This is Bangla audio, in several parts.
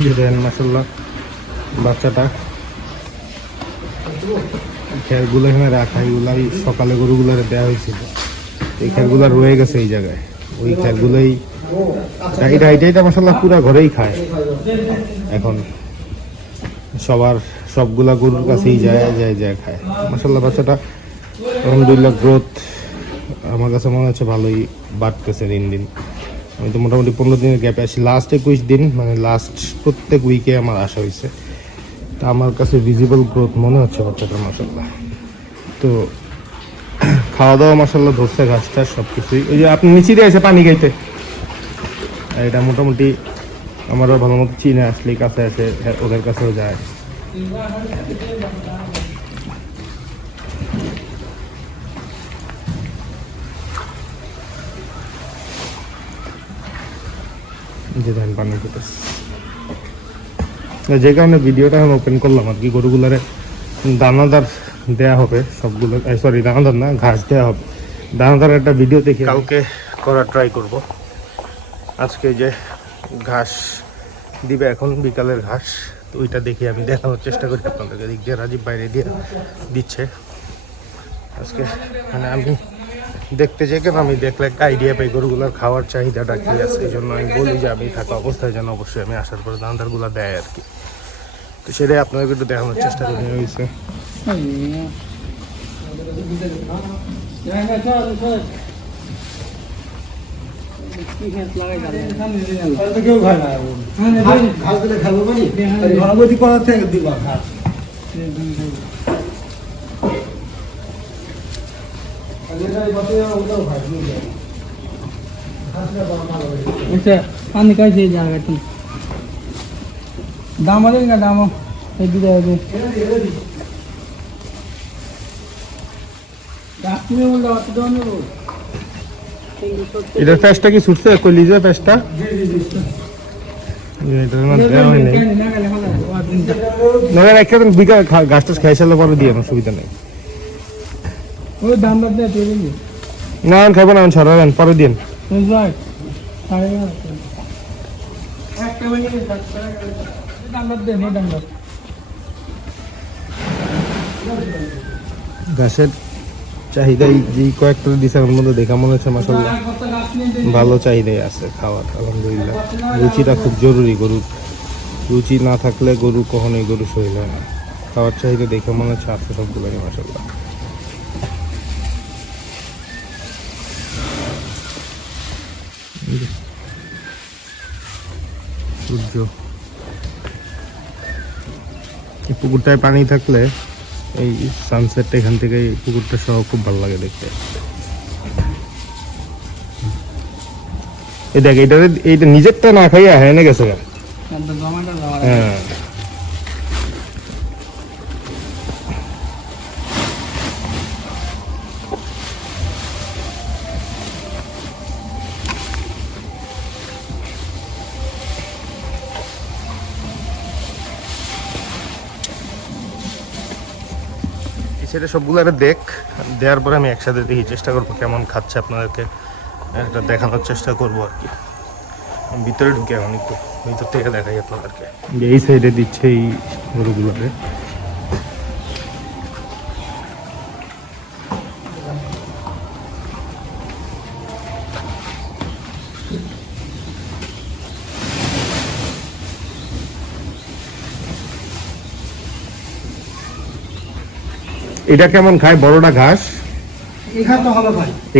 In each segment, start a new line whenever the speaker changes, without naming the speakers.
দেন মাসাল্লাহ বাচ্চাটা। খেরগুলো এখানে রাখা, এগুলাই সকালে গরুগুলোরে দেওয়া হয়েছিল। এই খেরগুলো রয়ে গেছে এই জায়গায়। ওই খেরগুলোই এটা এটা এটা মশাল্লাহ পুরা ঘরেই খায়। এখন সবার সবগুলা গরুর কাছেই যায় যায় যায় খায়। মাসাল্লাহ বাচ্চাটা আলহামদুলিল্লাহ গ্রোথ আমার কাছে মনে হচ্ছে ভালোই বাড়তেছে দিন দিন। আমি তো মোটামুটি পনেরো দিনের গ্যাপে আসি লাস্ট একুশ দিন মানে লাস্ট প্রত্যেক উইকে আমার আসা হয়েছে। তা আমার কাছে ভিজিবল গ্রোথ মনে হচ্ছে বাচ্চাটা মাসাল্লাহ তো খাওয়া দাওয়া মাসাল্লাহ ধরছে ঘাসটা সব কিছুই ওই যে আপনি নিচে দিয়ে আছে পানি খাইতে। আর এটা মোটামুটি আমারও ভালো মতো চিনে আসলে কাছে আসে ওদের কাছেও যায়। যে ধান পানি খেতেছে যে কারণে ভিডিওটা এখন ওপেন করলাম আর কি, গরুগুলারে দানাদার দেয়া হবে সবগুলো সরি দানাদার না, ঘাস দেওয়া হবে। দানাদার একটা ভিডিও দেখি কালকে করার ট্রাই করব। আজকে যে ঘাস দিবে এখন, বিকালের ঘাস, তো ওইটা দেখি আমি দেখানোর চেষ্টা করি আপনাদেরকে। দিক দিয়ে রাজীব বাইরে দিয়ে দিচ্ছে। আজকে মানে আমি দেখতে চাই কেন আমি দেখলে একটা আইডিয়া পাই গরুগুলোর খাওয়ার চাহিদাটা কি আছে এই জন্য আমি বলি যে আমি থাকা অবস্থায় যেন অবশ্যই আমি আসার পরে দানাদারগুলো দেয় আর কি। তো সেটাই আপনাদেরকে একটু দেখানোর চেষ্টা করি হয়েছে
ঘনবতী করার থেকে দিবা
প্যাচটা এটার না দেওয়া হয় নাই
না গেলে ভালো
না না। একটা বিকাল ঘাস টাস খাই সারলে পরে দিয়ে আমার সুবিধা নেই।
ওই দাম বাদ দেয় তুই বুঝলি
না আমি খাব না আমি ছড়াবেন পরে দিন।
দেন
ঘাসের চাহিদাই যে কয়েকটা দিশার মধ্যে দেখা মনে হচ্ছে মাসাল্লাহ ভালো চাহিদাই আছে খাওয়ার আলহামদুলিল্লাহ। রুচিটা খুব জরুরি গরুর রুচি না থাকলে গরু কখনোই গরু শরীর হয় না। খাওয়ার চাহিদা দেখে মনে হচ্ছে আছে সবগুলোই মাসাল্লাহ সূর্য। এই পুকুরটায় পানি থাকলে এই সানসেটটা এখান থেকে এই পুকুরটা সহ খুব ভালো লাগে দেখতে। এই দেখ এইটা এইটা নিজেরটা না খাইয়া হ্যাঁ গেছে হ্যাঁ। সেটা সবগুলো একটা দেখ। দেওয়ার পরে আমি একসাথে দেখি চেষ্টা করব কেমন খাচ্ছে আপনাদেরকে। একটা দেখানোর চেষ্টা করব আর কি। ভিতরে ঢুকে এখন একটু, ভিতর থেকে দেখাই আপনাদেরকে। এই সাইডে দিচ্ছে এই গরুগুলোকে। এটা কেমন খায়? বড়টা ঘাস?
এই ভালো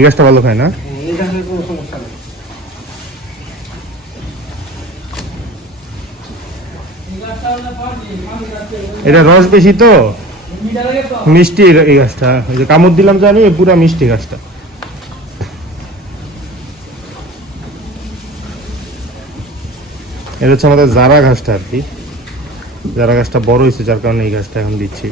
ঘাসটা ভালো খায় না?
এই ঘাসের কোনো সমস্যা নেই।
এটা রস বেশি তো? মিষ্টি এই গাছটা এই যে কামড় দিলাম জানি পুরা মিষ্টি গাছটা এটা হচ্ছে আমাদের জারা ঘাসটা আর কি। জারা গাছটা বড় হয়েছে যার কারণে এই গাছটা এখন দিচ্ছি।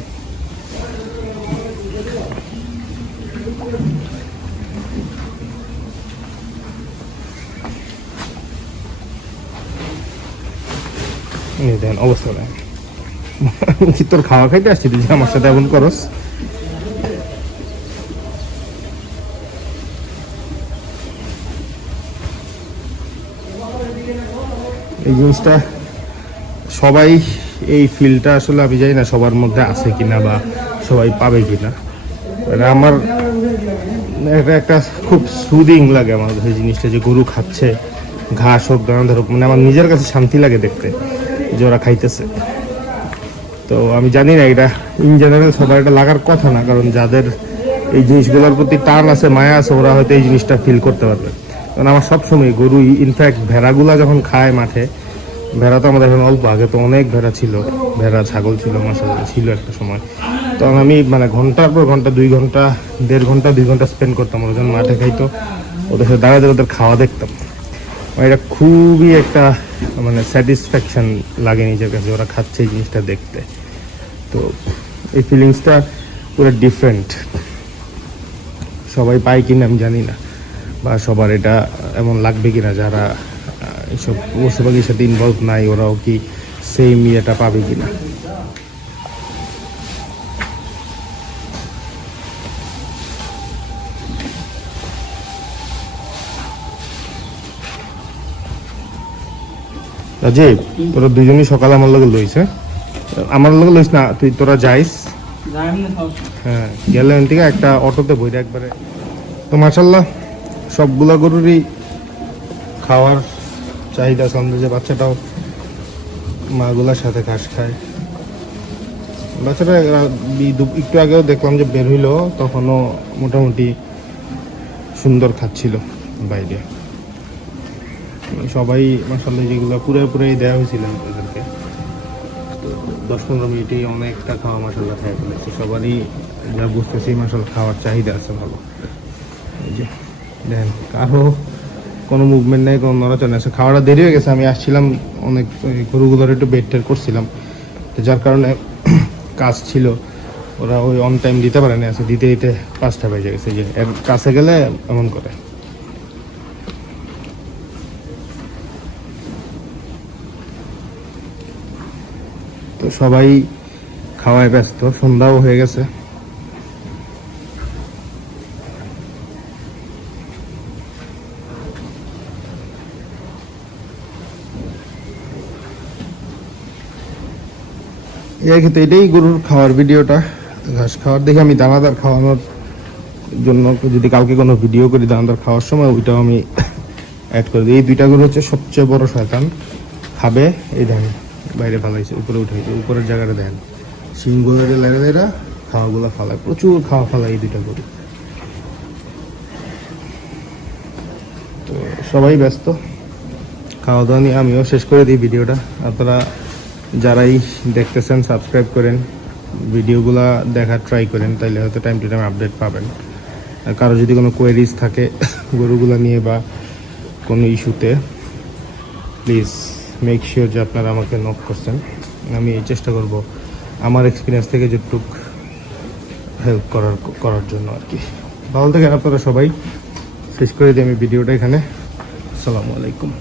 দেখেন, অবস্থা দেখেন। কি তোর খাওয়া খাইতে আসছি তুই আমার সাথে এমন করস? এই জিনিসটা সবাই এই ফিলটা আসলে আমি জানি না সবার মধ্যে আছে কিনা বা সবাই পাবে কিনা। আমার এটা একটা খুব সুদিং লাগে আমার কাছে জিনিসটা যে গরু খাচ্ছে, ঘাস হোক দানাদার হোক মানে আমার নিজের কাছে শান্তি লাগে দেখতে। যে ওরা খাইতেছে। তো আমি জানি না এটা ইন জেনারেল সবার এটা লাগার কথা না, কারণ যাদের এই জিনিসগুলোর প্রতি টান আছে, মায়া আছে, ওরা হয়তো এই জিনিসটা ফিল করতে পারবে। কারণ আমার সবসময় গরু ইনফ্যাক্ট ভেড়াগুলা যখন খায় মাঠে, ভেড়া তো আমাদের এখন অল্প, আগে তো অনেক ভেড়া ছিল। ভেড়া, ছাগল ছিল মাসাল ছিল একটা সময়। তখন আমি মানে ঘণ্টার পর ঘণ্টা, দুই ঘণ্টা, দেড় ঘণ্টা, দুই ঘণ্টা স্পেন্ড করতাম, ওরা যখন মাঠে খাইতো, ওদের সাথে দাঁড়াতে ওদের খাওয়া দেখতাম। এটা খুবই একটা মানে স্যাটিসফ্যাকশন লাগে নিজের কাছে, ওরা খাচ্ছে এই জিনিসটা দেখতে। তো এই ফিলিংসটা পুরো ডিফারেন্ট সবাই পায় কিনা আমি জানি না, বা সবার এটা এমন লাগবে কিনা যারা এইসব পশুপাখির সাথে ইনভলভ নাই, ওরাও কি সেম ইয়েটা পাবে কিনা। রাজীব, তোরা দুজনই সকালে আমার লগে লইস হ্যাঁ? আমার লগে লইস না, তুই তোরা যাইস। হ্যাঁ গেলে থেকে একটা অটোতে বইরে একবারে। তো মার্শাল্লাহ সবগুলা গরুরই খাওয়ার চাহিদা সন্দেহ যে বাচ্চাটাও মাগুলার সাথে ঘাস খায়। বাচ্চাটা একটু আগেও দেখলাম যে বের হইল, তখনও মোটামুটি সুন্দর খাচ্ছিল বাইরে। সবাই মাসাল্লাহ যেগুলো পুরো পুরাই দেওয়া হয়েছিল এদেরকে দশ পনেরো মিনিটেই অনেকটা খাওয়া মশলা খেয়ে ফেলেছে। সবারই যা বুঝতেছি মশলা খাওয়ার চাহিদা আছে ভালো। দেখেন, কারও কোনো মুভমেন্ট নেই, কোনো নড়াচড়া নেই। খাওয়াটা দেরি হয়ে গেছে, আমি আসছিলাম অনেক গরুগুলোর একটু বেড টের করছিলাম। তো যার কারণে কাজ ছিল, ওরা ওই অন টাইম দিতে পারেনি। আছে দিতে দিতে পাঁচটা বেজে গেছে। যে, এর কাছে গেলে এমন করে। সবাই খাওয়ায় ব্যস্ত, সন্ধ্যাও হয়ে গেছে। এই এটাই গরুর খাওয়ার ভিডিওটা, ঘাস খাওয়ার। দেখে আমি দানাদার খাওয়ানোর জন্য যদি কালকে কোনো ভিডিও করি দানাদার খাওয়ার সময়, ওইটাও আমি অ্যাড করে দিই। এই দুইটা গরু হচ্ছে সবচেয়ে বড় শয়তান। খাবে, এই দেখেন। বাইরে ফালাইছে, উপরে উঠাইছে, উপরের জায়গাটা দেখেন শিংগুলো লেরা লেরা খাওয়াগুলো ফালায়, প্রচুর খাওয়া ফালায় এই দুইটা গরু। তো সবাই ব্যস্ত। খাওয়া দাওয়া নিয়ে আমিও শেষ করে দিই ভিডিওটা। আপনারা যারাই দেখতেছেন সাবস্ক্রাইব করেন, ভিডিওগুলা দেখার ট্রাই করেন, তাইলে হয়তো টাইম টু টাইম আপডেট পাবেন। আর কারও যদি কোনো কোয়েরিজ থাকে গরুগুলা নিয়ে বা কোনো ইস্যুতে প্লিজ মেক শিওর যে আপনারা আমাকে নক করছেন। আমি এই চেষ্টা করব আমার এক্সপিরিয়েন্স থেকে যেটুক হেল্প করার করার জন্য আর কি। ভালো থাকেন আপনারা সবাই। শেষ করে দিই আমি ভিডিওটা এখানে। আসসালামু আলাইকুম।